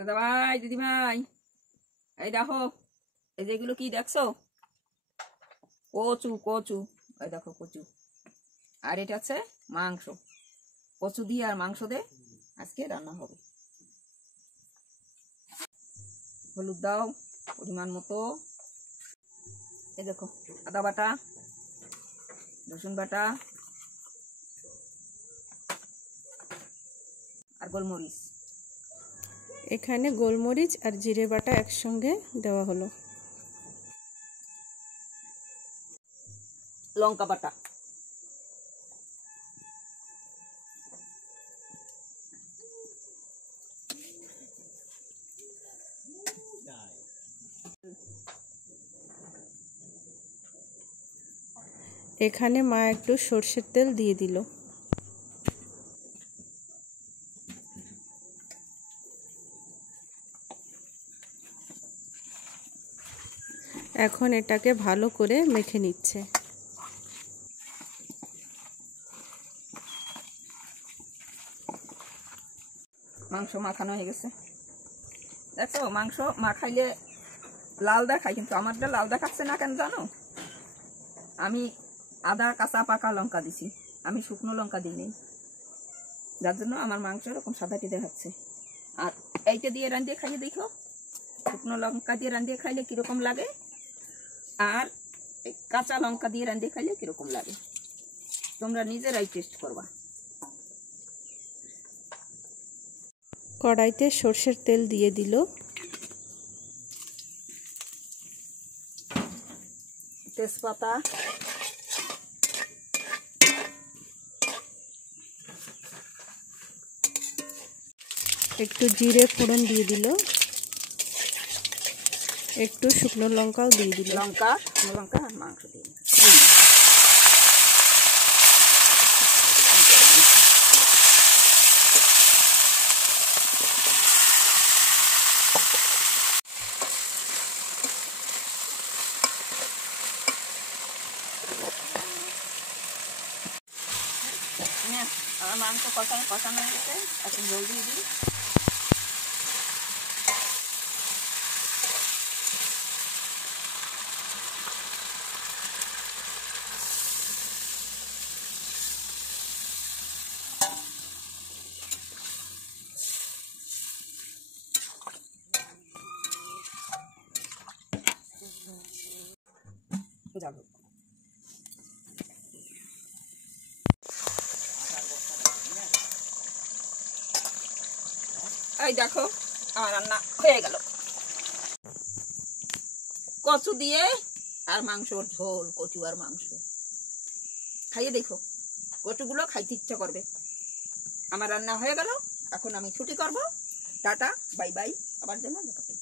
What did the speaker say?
দাদা ভাই, দিদি ভাই, এই দেখো, এই যেগুলো কি দেখছো? কচু কচু, এই দেখো কচু। আর এটা আছে মাংস। কচু দিয়ে আর মাংস দিয়ে আজকে রান্না হবে। হলুদ দাও পরিমাণ মতো। এই দেখো আদা বাটা, রসুন বাটা আর গোলমরিচ। এখানে গোলমরিচ আর জিরে বাটা একসঙ্গে দেওয়া হলো। লঙ্কা বাটা, এখানে মা একটু সরষের তেল দিয়ে দিল। এখন এটাকে ভালো করে মেখে নিচ্ছে। মাংস মাখানো হয়ে গেছে। দেখো মাংস মাখাইলে লাল দেখায়, কিন্তু আমারটা লাল দেখাচ্ছে না কেন জানো? আমি আদা কাঁচা পাকা লঙ্কা দিছি, আমি শুকনো লঙ্কা দিইনি, যার জন্য আমার মাংস এরকম সাদাটি দেখাচ্ছে। আর এইটা দিয়ে রান্ধিয়ে খাইয়ে দেখো, শুকনো লঙ্কা দিয়ে রান্ধিয়ে খাইলে কিরকম লাগে, আর এই কাঁচা লঙ্কা দিয়ে রান্ধিয়ে খাইলে কিরকম লাগে, তোমরা নিজেরাই টেস্ট করবা। কড়াইতে সরষের তেল দিয়ে দিল। তেজপাতা, একটু জিরে ফোড়ন দিয়ে দিল, একটু শুকনো লঙ্কাও দিয়ে দিল। লঙ্কা লঙ্কা আর মাংস দিয়ে আমার মাংস কষানো হয়ে গেছে। এখন জল দিয়ে দিই। যাবো এই দেখো আমার রান্না হয়ে গেল। কচু দিয়ে আর মাংসর ঝোল, কচু আর মাংস খাইয়ে দেখো, কচুগুলো খাইতে ইচ্ছা করবে। আমার রান্না হয়ে গেল, এখন আমি ছুটি করব। টাটা, বাই বাই, আবার যেন দেখা পাই।